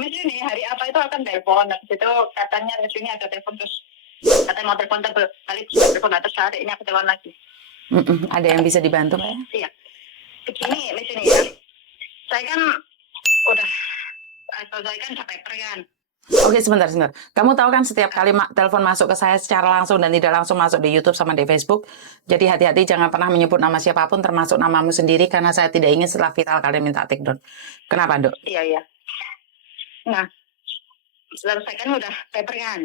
Miss ini hari apa itu akan telepon. Habis itu katanya Miss ini ada telepon terus katanya mau telepon balik sudah telepon terus hari ini aku telepon lagi. Ada yang bisa dibantu Pak? Iya. Begini Miss ini ya. Saya kan udah atau saya kan capek kan. Oke, sebentar. Kamu tahu kan setiap kali telepon masuk ke saya secara langsung dan tidak langsung masuk di YouTube sama di Facebook. Jadi hati-hati jangan pernah menyebut nama siapapun termasuk namamu sendiri karena saya tidak ingin setelah viral kalian minta take down. Kenapa, Dok? Iya. Nah, setelah saya kan udah paper kan.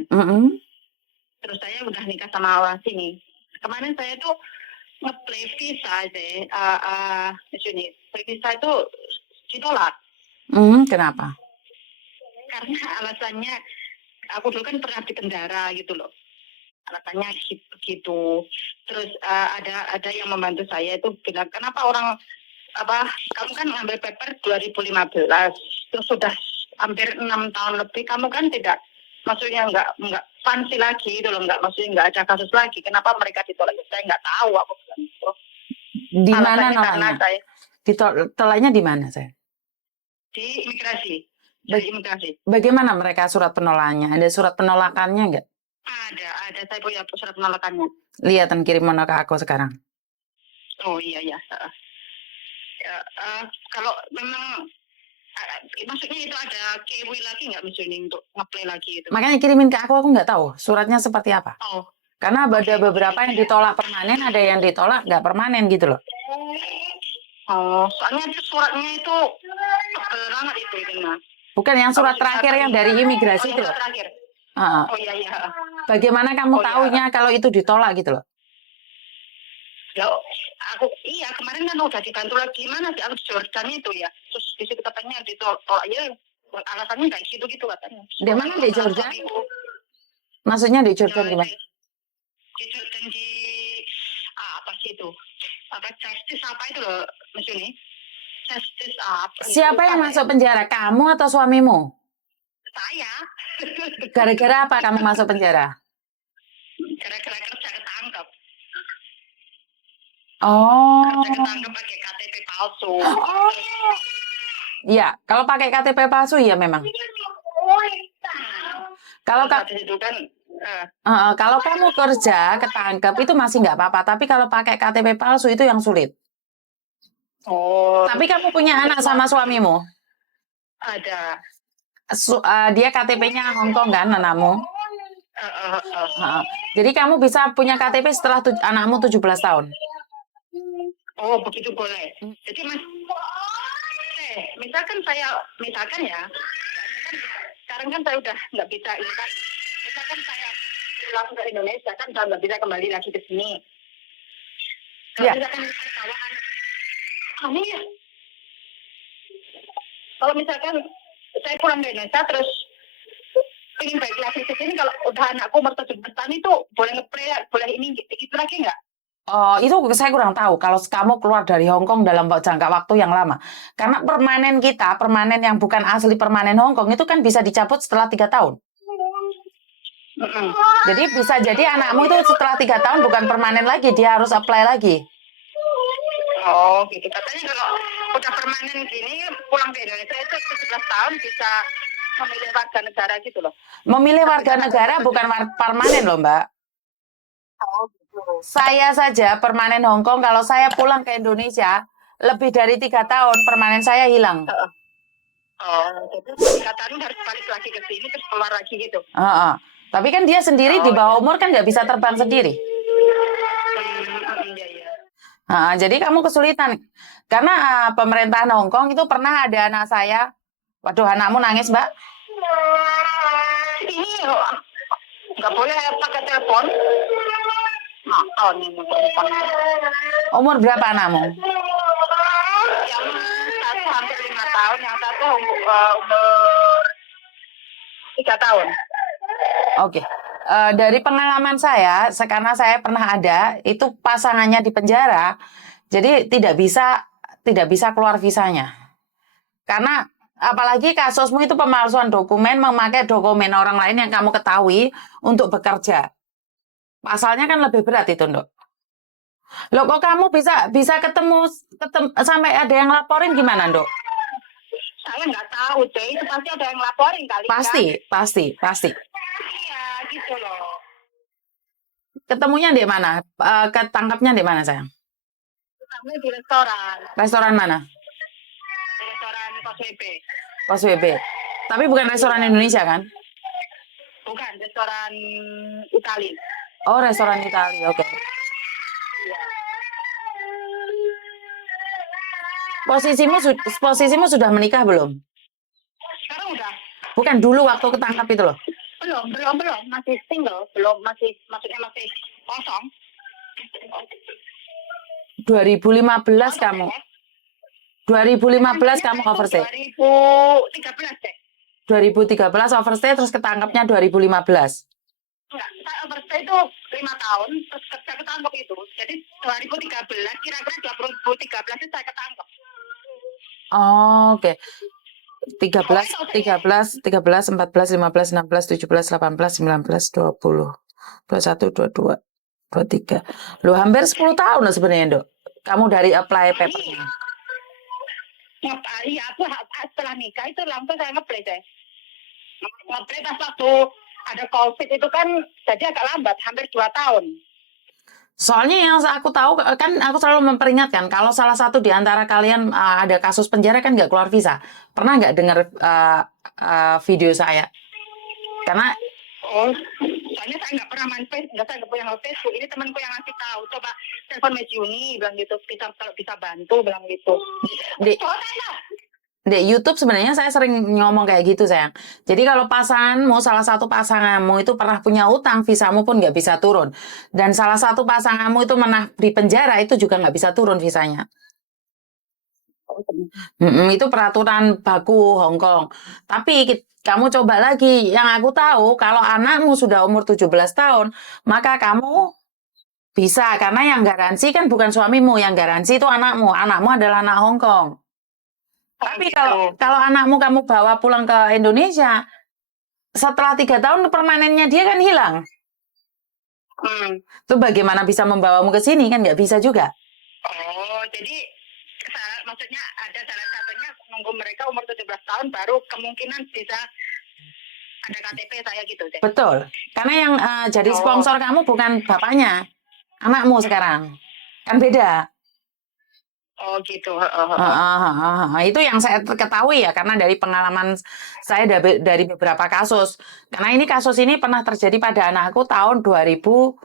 Terus saya udah nikah sama orang sini. Kemarin saya tuh nge-play visa aja. Sini, play visa itu ditolak. Kenapa? Karena alasannya aku dulu kan pernah di penjara gitu loh. Alasannya gitu. Terus ada yang membantu saya itu bilang kenapa kamu kan ngambil paper 2015 terus sudah hampir 6 tahun lebih kamu kan tidak maksudnya nggak fancy lagi gitu loh, maksudnya nggak ada kasus lagi, kenapa mereka ditolak? Saya nggak tahu aku bilang gitu. Di mana nolaknya? Ditolaknya di mana saya? Di imigrasi. Dari imigrasi. Bagaimana mereka surat penolakannya? Ada surat penolakannya nggak? Ada. Saya punya surat penolakannya. Lihat dan kirim ke aku sekarang. Oh iya. Kalau memang maksudnya itu ada keyway lagi nggak misalnya untuk ngeplay lagi itu? Makanya kirimin ke aku nggak tahu suratnya seperti apa. Oh. Karena ada beberapa yang ditolak permanen, ada yang ditolak nggak permanen gitu loh. Oh, soalnya itu suratnya itu banget itu. Bukan yang surat terakhir yang dari imigrasi itu. Surat terakhir. Oh iya. Bagaimana kamu tahunya kalau itu ditolak gitu loh? Iya kemarin kan udah dibantu lagi mana sih aku Jordan itu ya. Terus di situ katanya ditolak ya alasannya nggak gitu katanya. Di mana di Jordan? Maksudnya di Jordan gimana? Di Jordan di apa sih itu? Apa justice apa itu loh Mas Yuni? Justice apa? Siapa yang masuk penjara? Kamu atau suamimu? Saya. Gara-gara apa kamu masuk penjara? Gara-gara kerja ketangkep. Oh. Kerja ketangkep pakai KTP palsu. Oh. Iya, kalau pakai KTP palsu ya memang. Kalau itu kan kalau kamu kerja ketangkep itu masih nggak apa-apa, tapi kalau pakai KTP palsu itu yang sulit. Oh. Tapi kamu punya anak sama suamimu? Ada. Dia KTP-nya Hongkong kan, anakmu? Jadi kamu bisa punya KTP setelah anakmu 17 tahun. Oh, begitu boleh. Jadi Mas, misalkan ya, sekarang kan saya udah nggak bisa ini kan. Misalkan saya pulang ke Indonesia kan saya nggak bisa kembali lagi ke sini. Kalau misalkan saya bawa anak, ya. Kalau misalkan saya pulang ke Indonesia terus ingin balik lagi ke sini, kalau udah anakku umur 17 tahun itu boleh ngeplay, boleh ini gitu lagi nggak? Oh, itu saya kurang tahu kalau kamu keluar dari Hong Kong dalam jangka waktu yang lama. Karena permanen yang bukan asli permanen Hong Kong itu kan bisa dicabut setelah 3 tahun. Jadi bisa jadi anakmu itu setelah 3 tahun bukan permanen lagi, dia harus apply lagi. Oh, gitu. Katanya kalau udah permanen gini pulang ke Indonesia itu 17 tahun bisa memilih warga negara gitu loh. Memilih warga negara bukan permanen loh, Mbak. Oh, gitu. Saya saja permanen Hong Kong, kalau saya pulang ke Indonesia lebih dari 3 tahun permanen saya hilang. Oh, jadi 3 tahun harus balik lagi ke sini terus keluar lagi gitu. Tapi kan dia sendiri di bawah umur kan nggak bisa terbang sendiri. Jadi kamu kesulitan karena pemerintahan Hong Kong itu pernah ada anak saya. Waduh, anakmu nangis, Mbak. Ini nggak boleh pakai telepon. Umur berapa anakmu? Yang satu hampir 5 tahun, yang satu umur 3 tahun. Oke. Dari pengalaman saya, karena saya pernah ada, itu pasangannya di penjara, jadi tidak bisa keluar visanya. Karena apalagi kasusmu itu pemalsuan dokumen, memakai dokumen orang lain yang kamu ketahui untuk bekerja. Pasalnya kan lebih berat itu, Dok. Loh, kok kamu bisa ketemu sampai ada yang laporin gimana, Dok? Saya nggak tahu deh, itu pasti ada yang laporin kali kan. Pasti. Iya, gitu loh. Ketemunya di mana? Ketangkapnya di mana, sayang? Kami di restoran. Restoran mana? Di restoran Kos WB. Kos WB. Tapi bukan restoran Indonesia kan? Bukan, restoran Itali. Oh, restoran Italia. Oke. Iya. Posisimu sudah menikah belum? Sekarang udah. Bukan dulu waktu ketangkap itu loh. Belum. Masih single. Belum, maksudnya masih kosong. 2015 kamu. 2015 kamu overstay. 2013 deh. 2013 overstay terus ketangkapnya 2015. Enggak, saya overstay itu 5 tahun, terus saya ketangkep itu. Jadi 2013, kira-kira 2013 itu saya ketangkep. Oh, oke. 13, 14, 15, 16, 17, 18, 19, 20, 21, 22, 23. Loh, hampir 10 tahun loh sebenarnya, Dok. Kamu dari apply papernya. Iya, aku setelah nikah itu langsung saya ngeplay deh. Ngeplay pas waktu ada COVID itu kan jadi agak lambat, hampir 2 tahun. Soalnya yang aku tahu kan aku selalu memperingatkan kalau salah satu di antara kalian ada kasus penjara kan nggak keluar visa. Pernah nggak dengar video saya? Karena soalnya saya nggak pernah main Facebook, saya nggak punya Facebook. Ini temanku yang ngasih tahu. Coba telepon Mas Juni, bilang gitu. Kalau bisa bantu, bilang gitu. Di YouTube sebenarnya saya sering ngomong kayak gitu, sayang. Jadi kalau pasanganmu, salah satu pasanganmu itu pernah punya utang, visamu pun nggak bisa turun. Dan salah satu pasanganmu itu pernah di penjara, itu juga nggak bisa turun visanya. Itu peraturan baku Hong Kong. Tapi kamu coba lagi, yang aku tahu kalau anakmu sudah umur 17 tahun, maka kamu bisa, karena yang garansi kan bukan suamimu, yang garansi itu anakmu. Anakmu adalah anak Hong Kong. Tapi kalau anakmu kamu bawa pulang ke Indonesia, setelah 3 tahun permanennya dia kan hilang. Itu bagaimana bisa membawamu ke sini, kan nggak bisa juga. Oh, jadi maksudnya ada salah satunya nunggu mereka umur 17 tahun baru kemungkinan bisa ada KTP saya gitu deh. Betul, karena yang jadi sponsor kamu bukan bapaknya, anakmu sekarang. Kan beda. Oh gitu. Itu yang saya ketahui ya, karena dari pengalaman saya dari beberapa kasus. Karena ini kasus ini pernah terjadi pada anakku tahun 2012.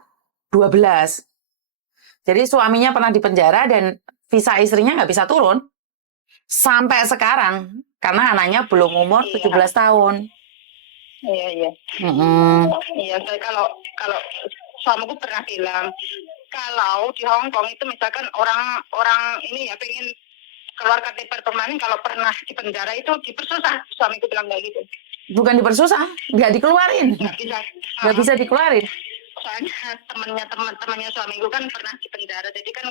Jadi suaminya pernah dipenjara dan visa istrinya nggak bisa turun sampai sekarang karena anaknya belum umur 17 tahun. Iya. Iya, kalau suamiku pernah bilang kalau di Hong Kong itu misalkan orang ini ya pengen keluar KTP permanen, kalau pernah di penjara itu dipersusah, suamiku bilang kayak gitu. Bukan dipersusah, nggak dikeluarin. Nggak bisa dikeluarin. Soalnya temannya suamiku kan pernah di penjara, jadi kan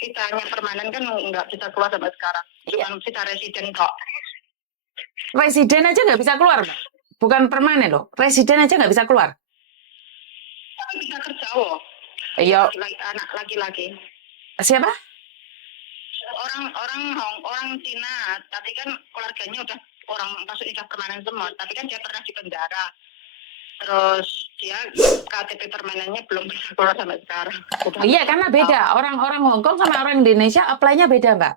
visanya permanen kan nggak bisa keluar sampai sekarang. Cuma visa residen kok. Residen aja nggak bisa keluar, Mbak. Bukan permanen loh, residen aja nggak bisa keluar. Tapi bisa kerja loh. Iya. Anak laki-laki. Siapa? Orang Cina, tapi kan keluarganya udah maksudnya udah permanen semua, tapi kan dia pernah di penjara. Terus dia KTP permanennya belum bisa keluar sampai sekarang. Iya, karena beda. Orang Hong Kong sama orang Indonesia apply-nya beda, Mbak.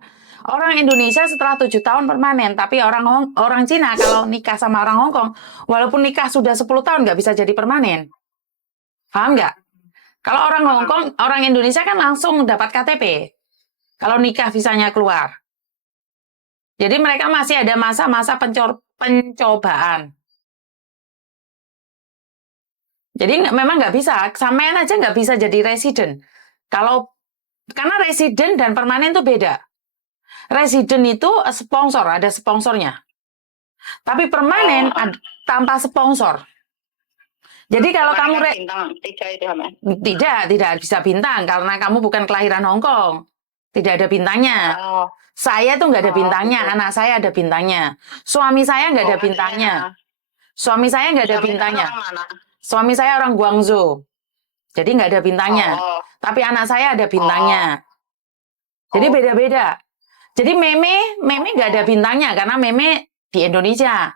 Orang Indonesia setelah 7 tahun permanen, tapi orang Cina kalau nikah sama orang Hong Kong, walaupun nikah sudah 10 tahun nggak bisa jadi permanen. Paham nggak? Kalau orang Hong Kong, orang Indonesia kan langsung dapat KTP. Kalau nikah visanya keluar. Jadi mereka masih ada masa-masa pencobaan. Jadi memang nggak bisa, sampean aja nggak bisa jadi resident. Karena resident dan permanen itu beda. Resident itu sponsor, ada sponsornya. Tapi permanen tanpa sponsor. Jadi kalau kamu tidak bisa bintang karena kamu bukan kelahiran Hong Kong. Tidak ada bintangnya. Saya tuh nggak ada bintangnya, gitu. Anak saya ada bintangnya. Suami saya nggak ada bintangnya. Suami saya nggak ada bintangnya. Suami saya orang Guangzhou. Jadi nggak ada bintangnya. Tapi anak saya ada bintangnya. Jadi beda-beda. Jadi meme nggak ada bintangnya karena meme di Indonesia.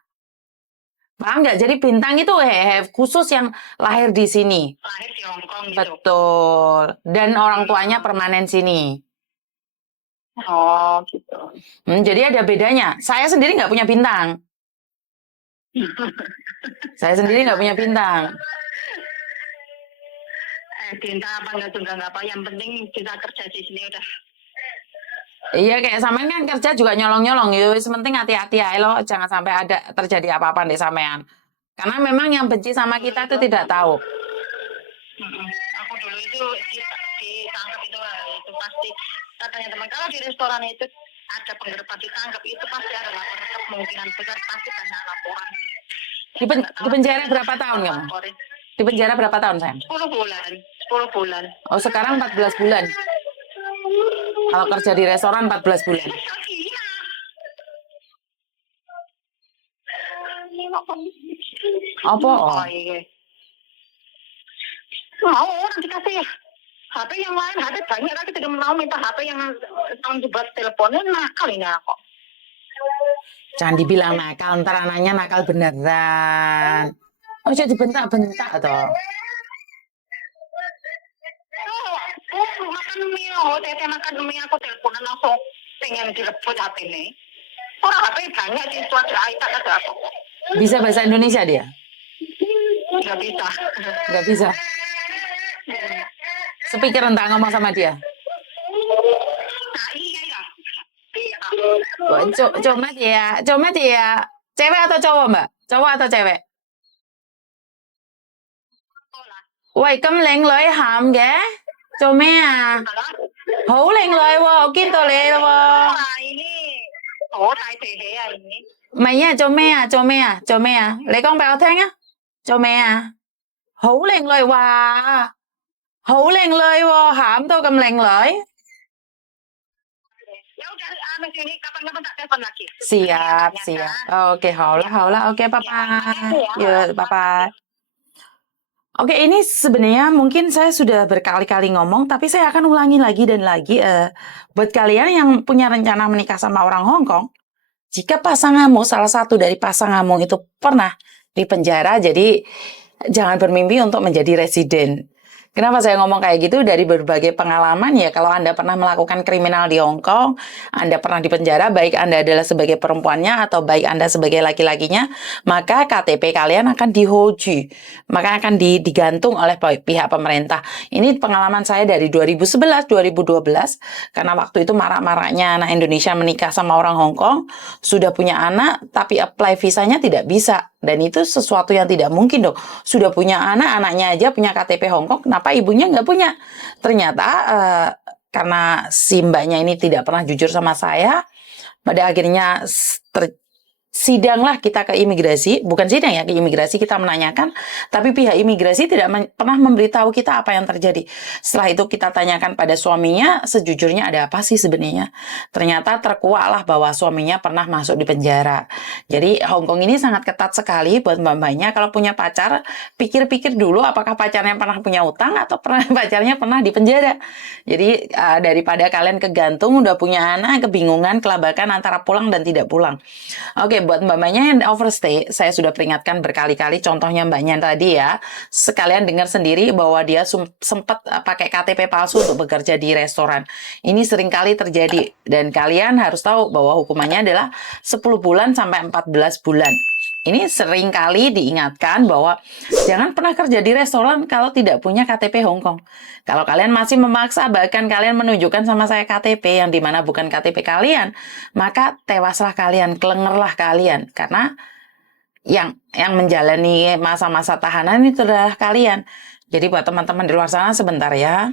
Paham nggak? Jadi bintang itu khusus yang lahir di sini. Lahir di Hong Kong gitu. Betul. Dan orang tuanya permanen sini. Oh, gitu. Jadi ada bedanya. Saya sendiri nggak punya bintang. Saya sendiri nggak punya bintang. Bintang apa enggak juga nggak apa. Yang penting kita kerja di sini udah. Iya, kayak sampean kan kerja juga nyolong-nyolong. Yo, penting hati-hati ya lo, jangan sampai ada terjadi apa-apa di sampean. Karena memang yang benci sama kita itu tidak tahu. Aku dulu itu ditangkap itu pasti katanya teman, kalau di restoran itu ada penggerbekan ditangkap itu pasti ada laporan, kemungkinan besar pasti banyak laporan. Di penjara berapa tahun kamu? Di penjara berapa tahun, sayang? 10 bulan. 10 bulan. Oh, sekarang 14 bulan. Kalau kerja di restoran 14 bulan. Apa? Oh iya. Mau orang dikasih ya. HP yang lain, HP banyak tapi tidak mau minta HP yang buat teleponnya, nakal ini kok. Jangan dibilang nakal, ntar anaknya nakal beneran. Oh, jadi bentak-bentak toh. Makan mie, tete makan mie, aku teleponan langsung pengen direbut HP ini. Orang HP banyak di itu ada apa. Bisa bahasa Indonesia dia? Nggak bisa. Nggak bisa. Speaker entah ngomong sama dia. Nah iya ya. Coba dia. Cewek atau cowok, Mbak? Cowok atau cewek?喂，咁靚女喊嘅，做咩啊？好靚女喎，我見到你啦喎。ini 我太脾氣啊ini。唔係啊，做咩啊？做咩啊？做咩啊？你講俾我聽啊！做咩啊？好靚女話，好靚女喎，喊到咁靚女。Ya udah, Mas ini kapan-kapan tak telepon lagi. Siap, siap. Oke, haulah. Oke, bye-bye. Yuk, bye-bye. Oke, ini sebenarnya mungkin saya sudah berkali-kali ngomong, tapi saya akan ulangi lagi dan lagi. Buat kalian yang punya rencana menikah sama orang Hong Kong, jika pasanganmu, salah satu dari pasanganmu itu pernah di penjara, jadi jangan bermimpi untuk menjadi residen. Kenapa saya ngomong kayak gitu? Dari berbagai pengalaman ya, kalau Anda pernah melakukan kriminal di Hong Kong, Anda pernah di penjara, baik Anda adalah sebagai perempuannya atau baik Anda sebagai laki-lakinya, maka KTP kalian akan dihoji, maka akan digantung oleh pihak pemerintah. Ini pengalaman saya dari 2011, 2012, karena waktu itu marak-maraknya anak Indonesia menikah sama orang Hong Kong, sudah punya anak, tapi apply visanya tidak bisa. Dan itu sesuatu yang tidak mungkin dong. Sudah punya anak, anaknya aja punya KTP Hong Kong, kenapa ibunya nggak punya? Ternyata karena si mbaknya ini tidak pernah jujur sama saya, pada akhirnya sidanglah kita ke imigrasi, bukan sidang ya, ke imigrasi kita menanyakan, tapi pihak imigrasi tidak pernah memberitahu kita apa yang terjadi. Setelah itu kita tanyakan pada suaminya, sejujurnya ada apa sih sebenarnya? Ternyata terkuaklah bahwa suaminya pernah masuk di penjara. Jadi Hong Kong ini sangat ketat sekali buat mbak-mbaknya. Kalau punya pacar, pikir-pikir dulu apakah pacarnya pernah punya utang atau pacarnya pernah di penjara. Jadi daripada kalian kegantung, udah punya anak, kebingungan, kelabakan antara pulang dan tidak pulang. Oke, buat mbak-mbaknya yang overstay, saya sudah peringatkan berkali-kali, contohnya mbaknya tadi ya, sekalian dengar sendiri bahwa dia sempat pakai KTP palsu untuk bekerja di restoran. Ini sering kali terjadi, dan kalian harus tahu bahwa hukumannya adalah 10 bulan sampai 14 bulan. Ini sering kali diingatkan bahwa jangan pernah kerja di restoran kalau tidak punya KTP Hong Kong. Kalau kalian masih memaksa, bahkan kalian menunjukkan sama saya KTP yang dimana bukan KTP kalian, maka tewaslah kalian, kelengerlah kalian. Karena yang menjalani masa-masa tahanan itu adalah kalian. Jadi buat teman-teman di luar sana sebentar ya.